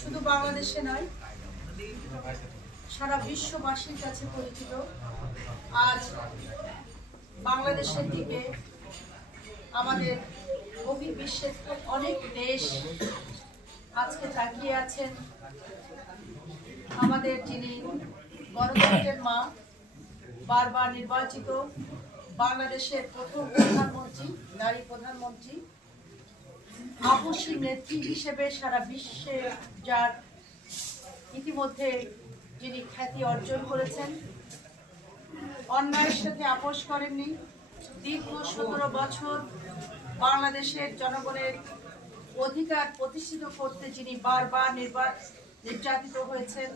শুধু বাংলাদেশে নয়, সারা বিশ্ববাসীর কাছে পরিচিত। আজ বাংলাদেশের দিকে আমাদের বহির্বিশ্বের অনেক দেশ আজকে তাকিয়ে আছেন। আমাদের যিনি গণতন্ত্রের মা, বারবার নির্বাচিত বাংলাদেশের প্রথম প্রধানমন্ত্রী, নারী প্রধানমন্ত্রী আপসী নেত্রী হিসেবে সারা বিশ্বে যার ইতিমধ্যে যিনি খ্যাতি অর্জন করেছেন, অন্যায়ের সাথে আপোষ করেননি। দীর্ঘ সতেরো বছর বাংলাদেশের জনগণের অধিকার প্রতিষ্ঠিত করতে যিনি বারবার নির্বাচ নির্যাতিত হয়েছেন,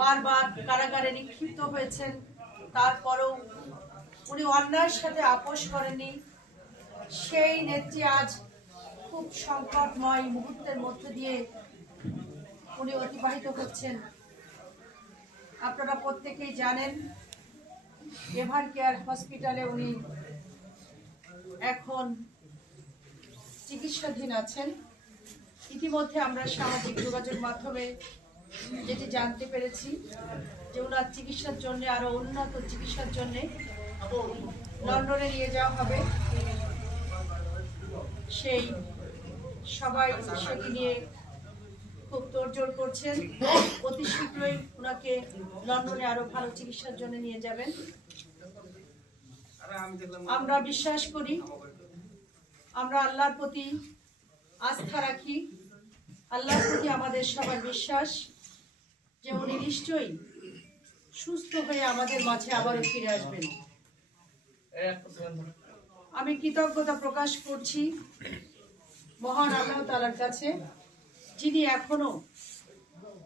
বারবার কারাগারে নিক্ষিপ্ত হয়েছেন, তারপরেও উনি অন্যায়ের সাথে আপোষ করেননি। সেই নেত্রী আজ খুব সংকটময় মুহূর্তের মধ্যে দিয়ে উনি অতিবাহিত করছেন। আপনারা প্রত্যেকেই জানেন এভার কেয়ার হসপিটালে উনি এখন চিকিৎসাধীন আছেন। ইতিমধ্যে আমরা সামাজিক যোগাযোগ মাধ্যমে যেটি জানতে পেরেছি যে ওনার চিকিৎসার জন্য আরও উন্নত চিকিৎসার জন্য লন্ডনে নিয়ে যাওয়া হবে। সেই সবাই সেটি নিয়ে খুব তোড়জোড় করছেন। অতি শীঘ্রই ওনাকে লন্ডনে আরও ভালো চিকিৎসার জন্য নিয়ে যাবেন। আমরা বিশ্বাস করি, আমরা আল্লাহর প্রতি আস্থা রাখি, আল্লাহর প্রতি আমাদের সবার বিশ্বাস যে উনি নিশ্চয়ই সুস্থ হয়ে আমাদের মাঝে আবারও ফিরে আসবেন। আমি কৃতজ্ঞতা প্রকাশ করছি মহান আল্লাহ তালার কাছে, যিনি এখনও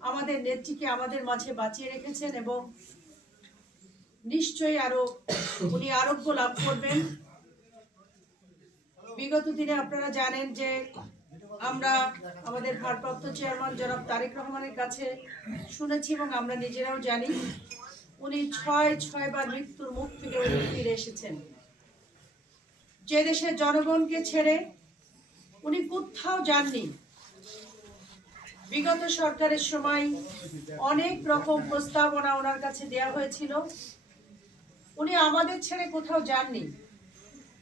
আমাদের নেত্রীকে আমাদের মাঝে বাঁচিয়ে রেখেছেন এবং নিশ্চয়ই আরও উনি আরোগ্য লাভ করবেন। বিগত দিনে আপনারা জানেন যে আমরা আমাদের ভারপ্রাপ্ত চেয়ারম্যান জনাব তারেক রহমানের কাছে শুনেছি এবং আমরা নিজেরাও জানি, উনি ছয় ছয় বার মৃত্যুর মুখ থেকে উনি ফিরে এসেছেন। যে দেশের জনগণকে ছেড়ে উনি কোথাও যাননি। বিগত সরকারের সময় অনেক রকম প্রস্তাবনা ওনার কাছে দেয়া হয়েছিল। উনি আমাদের ছেড়ে কোথাও যাননি।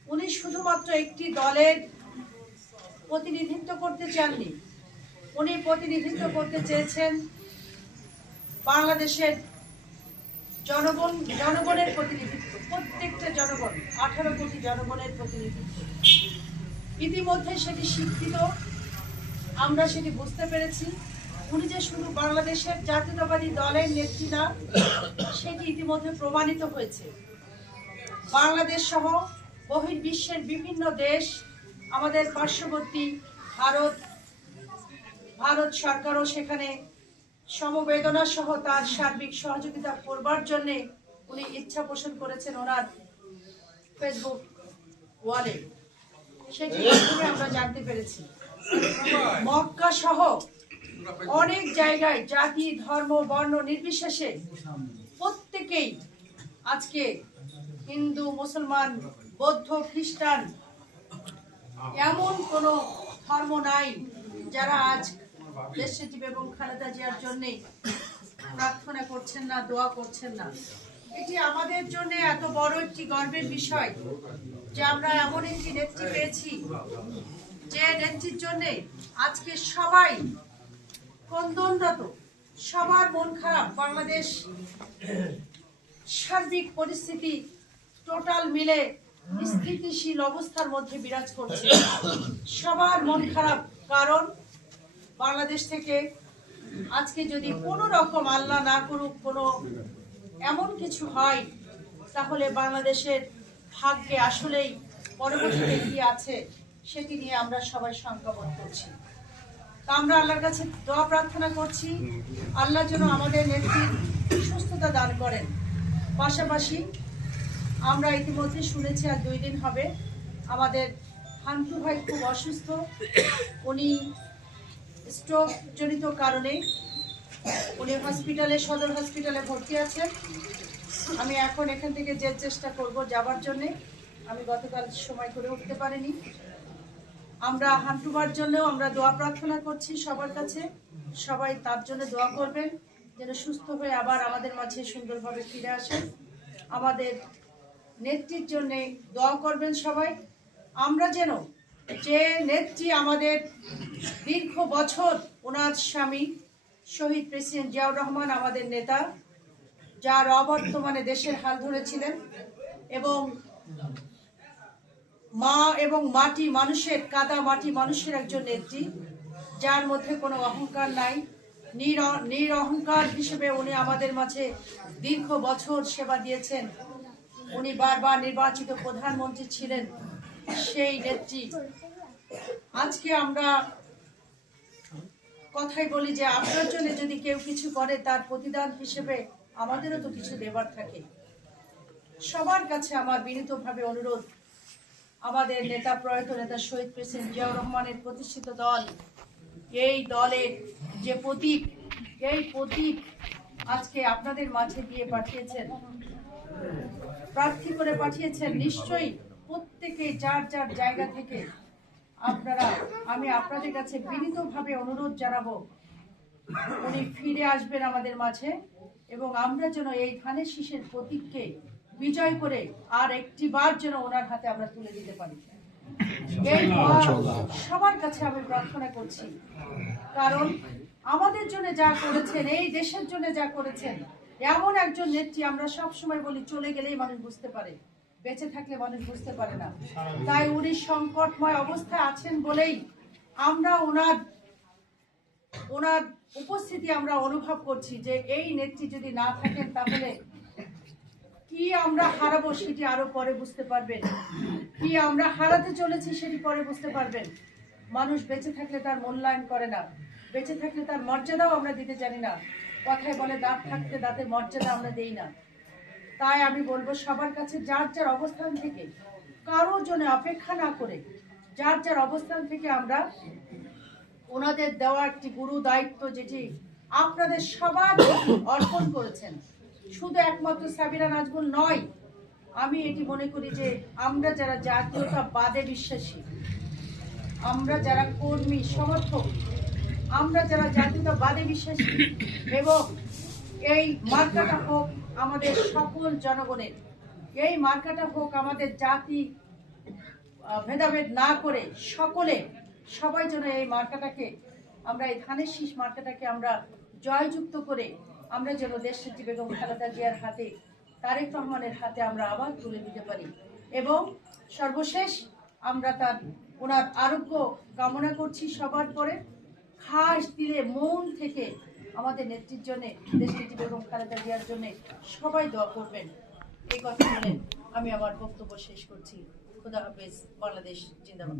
উনি শুধুমাত্র একটি দলের প্রতিনিধিত্ব করতে চাননি। উনি প্রতিনিধিত্ব করতে চেয়েছেন বাংলাদেশের জনগণ, জনগণের প্রতিনিধিত্ব, প্রত্যেকটা জনগণ, আঠারো কোটি জনগণের প্রতিনিধিত্ব। ইতিমধ্যে সেটি স্বীকৃত, আমরা সেটি বুঝতে পেরেছি। উনি যে শুধু বাংলাদেশের জাতীয়তাবাদী দলের নেত্রী না, সেটি ইতিমধ্যে প্রমাণিত হয়েছে। বাংলাদেশ সহ বহির্বিশ্বের বিভিন্ন দেশ, আমাদের পার্শ্ববর্তী ভারত ভারত সরকারও সেখানে সমবেদনা সহ তার সার্বিক সহযোগিতা করবার জন্য উনি ইচ্ছা পোষণ করেছেন ওনার ফেসবুক ওয়ালে। সেটি মাধ্যমে আমরা জানতে পেরেছি। মক্কা সহ অনেক জায়গায় জাতি, ধর্ম, বর্ণ নির্বিশেষে প্রত্যেকেই আজকে হিন্দু, মুসলমান, বৌদ্ধ, খ্রিস্টান এমন কোনো ধর্ম নাই যারা আজ দেশসচিব এবং খালেদা জিয়ার জন্যে প্রার্থনা করছেন না, দোয়া করছেন না। এটি আমাদের জন্য এত বড় একটি গর্বের বিষয় যে আমরা এমন একটি নেত্রী পেয়েছি যে নেত্রীর জন্য আজকে সবাই সবার মন খারাপ, বাংলাদেশ সার্বিক পরিস্থিতি টোটাল মিলে স্থিতিশীল অবস্থার মধ্যে বিরাজ করছে। সবার মন খারাপ কারণ বাংলাদেশ থেকে আজকে যদি কোনো রকম আল্লাহ না করুক, কোনো এমন কিছু হয়, তাহলে বাংলাদেশের ভাগ্যে আসলেই পরবর্তীতে কি আছে সেটি নিয়ে আমরা সবাই শঙ্কাবোধ করছি। তা আমরা আল্লাহর কাছে দোয়া প্রার্থনা করছি। আল্লাহ যেন আমাদের নেত্রীর সুস্থতা দান করেন। পাশাপাশি আমরা ইতিমধ্যে শুনেছি আর দুই দিন হবে, আমাদের হান্টু ভাই খুব অসুস্থ। উনি স্ট্রোক জনিত কারণে উনি হসপিটালে, সদর হসপিটালে ভর্তি আছেন। আমি এখন এখান থেকে যে চেষ্টা করব যাবার জন্যে। আমি গতকাল সময় করে উঠতে পারিনি। আমরা হান্টুবার জন্য আমরা দোয়া প্রার্থনা করছি সবার কাছে। সবাই তার জন্য দোয়া করবেন, যেন সুস্থ হয়ে আবার আমাদের মাঝে সুন্দরভাবে ফিরে আসেন। আমাদের নেত্রীর জন্যে দোয়া করবেন সবাই। আমরা যেন যে নেত্রী আমাদের দীর্ঘ বছর ওনার স্বামী, শহীদ প্রেসিডেন্ট জিয়াউর রহমান আমাদের নেতা, যার অবর্তমানে দেশের হাল ধরেছিলেন এবং মা এবং মাটি মানুষের, কাদা মাটি মানুষের একজন নেত্রী, যার মধ্যে কোনো অহংকার নাই। নির- নিরহংকার হিসেবে উনি আমাদের মাঝে দীর্ঘ বছর সেবা দিয়েছেন। উনি বারবার নির্বাচিত প্রধানমন্ত্রী ছিলেন। সেই নেত্রী। আজকে আমরা কথাই বলি যে আপনার জন্য যদি কেউ কিছু করে, তার প্রতিদান হিসেবে আমাদেরও তো কিছু দেবার থাকে। সবার কাছে আমার বিনীতভাবে অনুরোধ, আমাদের নেতা প্রয়াত নেতা শহীদ প্রেসিডেন্ট জিয়াউর রহমানের প্রতিষ্ঠিত দল, এই দলের যে প্রতীক, এই প্রতীক আজকে আপনাদের মাঝে দিয়ে পাঠিয়েছেন। প্রার্থী করে পাঠিয়েছেন, নিশ্চয়ই প্রত্যেকে যার যার জায়গা থেকে আপনারা, আমি আপনাদের কাছে বিনীতভাবে অনুরোধ জানাব, উনি ফিরে আসবেন আমাদের মাঝে এবং আমরা যেন এই ধানের শীষের প্রতীককে বিজয় করে আর একটি বার যেন ওনার হাতে আমরা তুলে দিতে পারি। সবার কাছে আমি প্রার্থনা করছি। কারণ আমাদের জন্য যা করেছেন, এই দেশের জন্য যা করেছেন, এমন একজন নেত্রী আমরা সব সময় বলি, চলে গেলেই মানুষ বুঝতে পারে। বেঁচে থাকলে মানুষ বুঝতে পারে না। তাই উনি সংকটময় অবস্থায় আছেন বলেই আমরা ওনার ওনার উপস্থিতি আমরা অনুভব করছি যে এই নেত্রী যদি না থাকেন তাহলে কি আমরা হারাবো সেটি আরও পরে বুঝতে পারবেন। কি আমরা হারাতে চলেছি সেটি পরে বুঝতে পারবেন। মানুষ বেঁচে থাকলে তার মূল্যায়ন করে না। বেঁচে থাকলে তার মর্যাদাও আমরা দিতে জানি না। কথায় বলে দাঁত থাকতে দাঁতের মর্যাদা আমরা দেই না। তাই আমি বলব সবার কাছে যার যার অবস্থান থেকে কারোর জন্য অপেক্ষা না করে যার যার অবস্থান থেকে আমরা ওনাদের দেওয়া একটি গুরু দায়িত্ব যেটি আপনাদের সবার অর্পণ করেছেন। শুধু একমাত্র সাবিরা নাজমুল নয়, আমি এটি মনে করি যে আমরা যারা জাতীয়তাবাদে বিশ্বাসী, আমরা যারা কর্মী, সমর্থক, আমরা যারা জাতীয়তাবাদে বিশ্বাসী, এবং এই মার্কাটা হোক আমাদের সকল জনগণের। এই মার্কাটা হোক, আমাদের জাতি ভেদাভেদ না করে সকলে সবাই যেন এই মার্কাটাকে, আমরা এই ধানের শীষ মার্কাটাকে আমরা জয়যুক্ত করে আমরা যেন দেশনেত্রী বেগম খালেদা জিয়ার হাতে, তারেক রহমানের হাতে আমরা আবার তুলে দিতে পারি। এবং সর্বশেষ আমরা তার, ওনার আরোগ্য কামনা করছি সবার পরে। খাস দিলে মন থেকে আমাদের নেত্রীর জন্য দেশনেত্রী বেগম খালেদা জিয়ার জন্য সবাই দোয়া করবেন। এই কথা বলেন আমি আমার বক্তব্য শেষ করছি। খুদা হাফেজ, বাংলাদেশ জিন্দাবাদ।